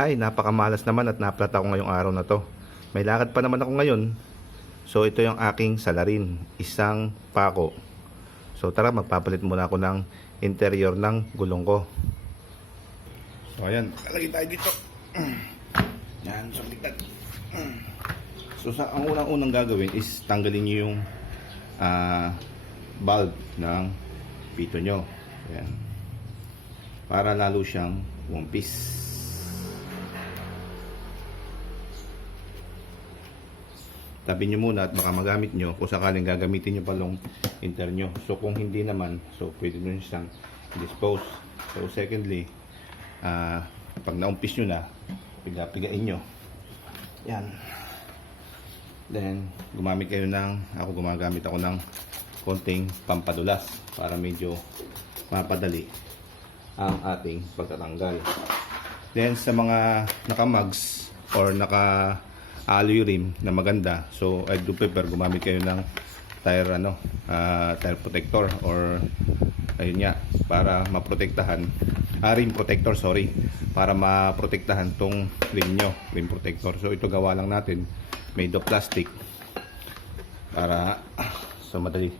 Ay, napakamalas naman at naplat ako ngayong araw na to. May lakad pa naman ako ngayon. So ito yung aking salarin, isang pako. So tara, magpapalit muna ako ng interior ng gulong ko. So ayan, kalagay tayo dito. Yan, so ligtad. So sa ang unang-unang gagawin is tanggalin niyo yung ah, bulb ng pito nyo. Ayan. Para lalo siyang wumpis. Tabi nyo muna at baka magamit nyo kung sakaling gagamitin nyo palong inter nyo. So kung hindi naman, so pwede nyo siyang dispose. So secondly, ah pag naumpis nyo na, piga-pigain nyo. Yan. Then, gumamit kayo ng, ako gumagamit ako ng konting pampadulas para medyo mapadali ang ating pagtatanggal. Then, sa mga naka-mugs or naka alloy rim na maganda, so I do prefer gumamit kayo ng tire ano, ah, tire protector or ayun nga para maprotektahan. Ah, rim protector sorry. Para maprotektahan tong rim nyo rim protector. So ito gawa lang natin made of plastic. Para so madali.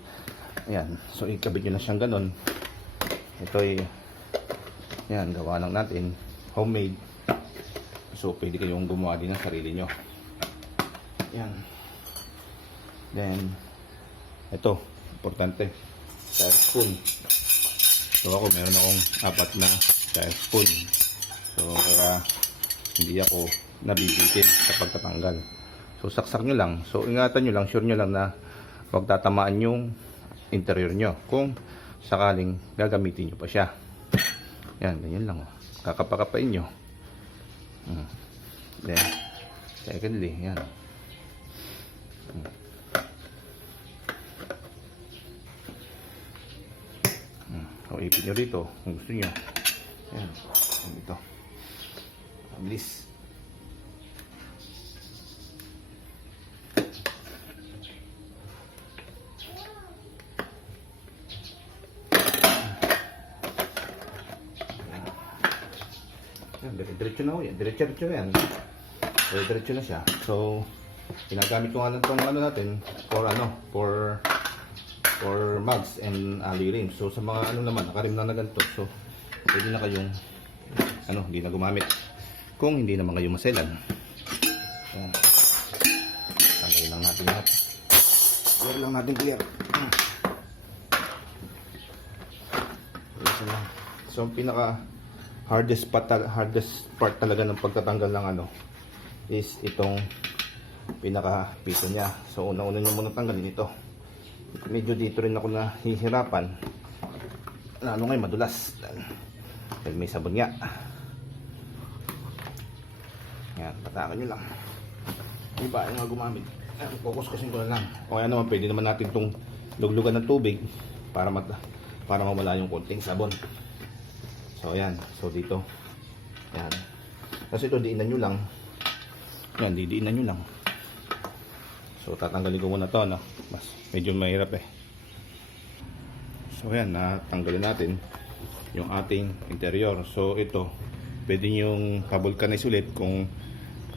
Ayan. So ikabit nyo na siyang ganun. Ito ay yan gawa lang natin. Homemade. So pwede kayong gumawa din ng sarili nyo yan. Then ito importante. Tire spoon. So ako meron akong apat na tire spoon. So para hindi ako nabibitin sa pagtatanggal. So saksak nyo lang. So ingatan nyo lang sure nyo lang na huwag tatamaan yung interior nyo kung sakaling gagamitin nyo pa siya. Yan ganyan lang oh. kakapakapain nyo. Hmm. then secondly yan O, ipin nyo rito kung gusto nyo. Ayan. Dito. Mabilis. Ayan, diretso na ho yan. Diretso-diretso yan. Diretso na siya. So, ginagamit ko nga lang itong ano natin for ano, for or mugs and alloy rims. So sa mga ano naman, nakarim na na ganito. So pwede na kayong ano, hindi na gumamit. Kung hindi naman kayo maselan. Ayan. Tanggalin lang natin lahat. Clear lang natin clear. Isa lang. So ang pinaka hardest part, hardest part talaga ng pagtatanggal ng ano is itong pinaka pito niya. So una-una nyo muna tanggalin ito medyo dito rin ako nahihirapan. Lalo ngayon madulas. Dahil may sabon nga. Yan patakan nyo lang. Iba yung nga gumamit Ayan, kukuskusin ko na lang. O kaya naman pwede naman natin itong luglugan ng tubig para mat para mawala yung konting sabon. So ayan. So dito. Yan kasi ito diinan nyo lang. Yan didiinan nyo lang. So tatanggalin ko muna to no. Mas medyo mahirap eh. So ayan, natanggalin natin yung ating interior. So ito, pwede yung pabulkanize ulit kung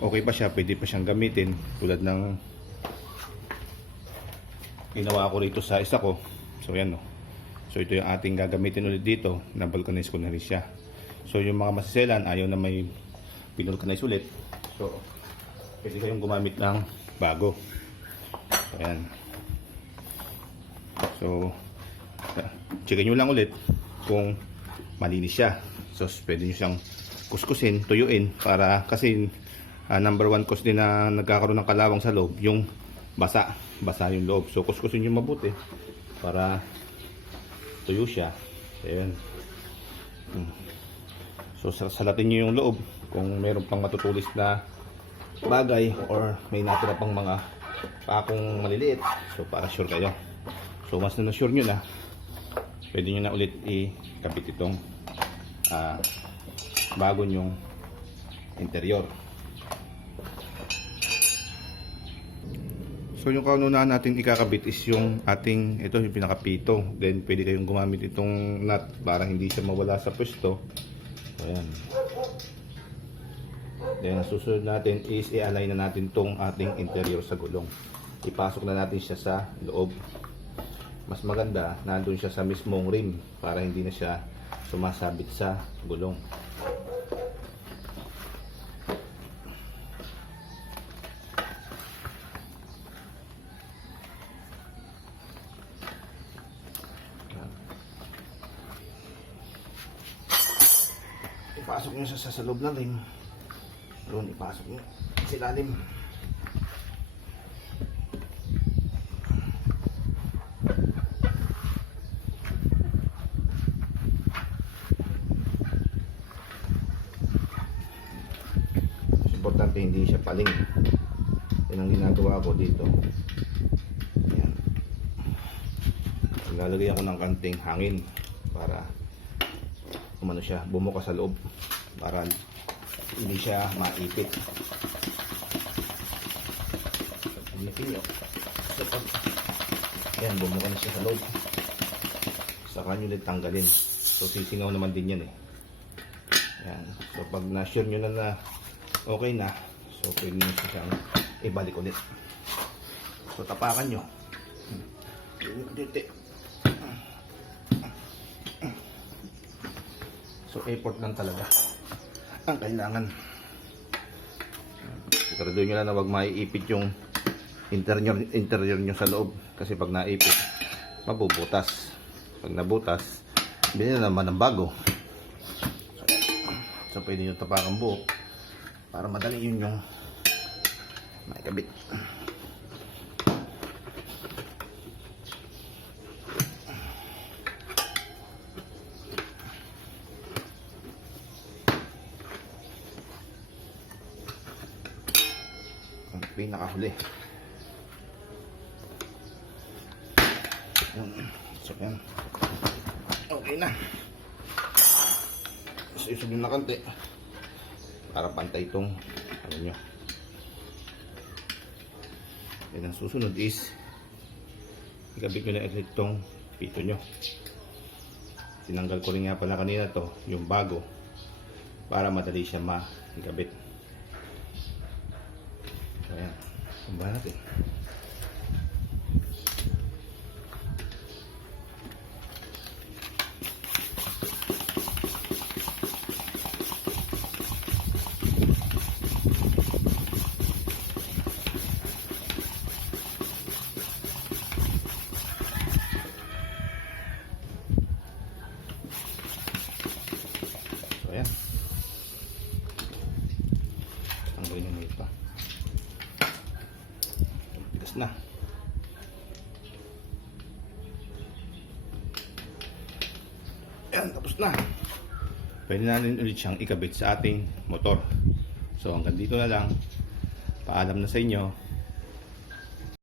okay pa siya, pwede pa siyang gamitin tulad ng ginawa ko rito sa isa ko. So ayan no. So ito yung ating gagamitin ulit dito, na vulcanize ko na rin siya. So yung mga masiselan, ayaw na may pinulcanize ulit. So pwede kayong gumamit ng bago. Ayan. So, checkin nyo lang ulit kung malinis siya. So, pwede nyo siyang kuskusin, tuyuin para kasi ah, number one cause din na nagkakaroon ng kalawang sa loob, yung basa. Basa yung loob. So, kuskusin nyo mabuti para tuyo siya. Ayan. Hmm. So, sal- salatin nyo yung loob kung meron pang matutulis na bagay or may natira pang mga pakong maliliit. So, para sure kayo. So, once na na-sure nyo na, pwede nyo na ulit ikabit itong ah, bago nyong interior. So, yung kaununahan natin ikakabit is yung ating, ito yung pinakapito. Then, pwede kayong gumamit itong nut para hindi siya mawala sa pwesto. Ayan. Then, susunod natin is i-align na natin tong ating interior sa gulong. Ipasok na natin siya sa loob. Mas maganda, nandun siya sa mismong rim para hindi na siya sumasabit sa gulong. Ipasok nyo sa, sa loob ng rim. Doon, ipasok nyo. Sa ilalim. Importante hindi siya paling. Yan ang ginagawa ko dito. Yan. Lalagay ako ng kanting hangin para umano siya, bumuka sa loob para hindi siya maipit. Ipin nyo. Yan, bumuka na siya sa loob. Saka nyo ulit tanggalin. So, sisingaw naman din yan eh. Yan. So, pag na-sure nyo na na okay na, so, pwede nyo siyang ibalik ulit. So, tapakan nyo. So, effort lang talaga ang kailangan. Sigurado nyo lang na huwag maiipit yung interior, interior nyo sa loob. Kasi pag naipit, mabubutas. Pag nabutas, bilhin na naman ng bago. So pwede nyo tapakan buo para madali yun yung maikabit. ang pinakahuli. Yan. So, yan. Okay na. So, isog na kante. Para pantay itong ano nyo. Yan ang susunod is ikabit nyo na itong pito nyo. Tinanggal ko rin nga pala kanina to, yung bago para madali siya maikabit. Ayan. Tumba natin. So, ayan. Tanggalin yung ito. Na. Ayan, tapos na. Pwede natin ulit siyang ikabit sa ating motor. So hanggang dito na lang. Paalam na sa inyo.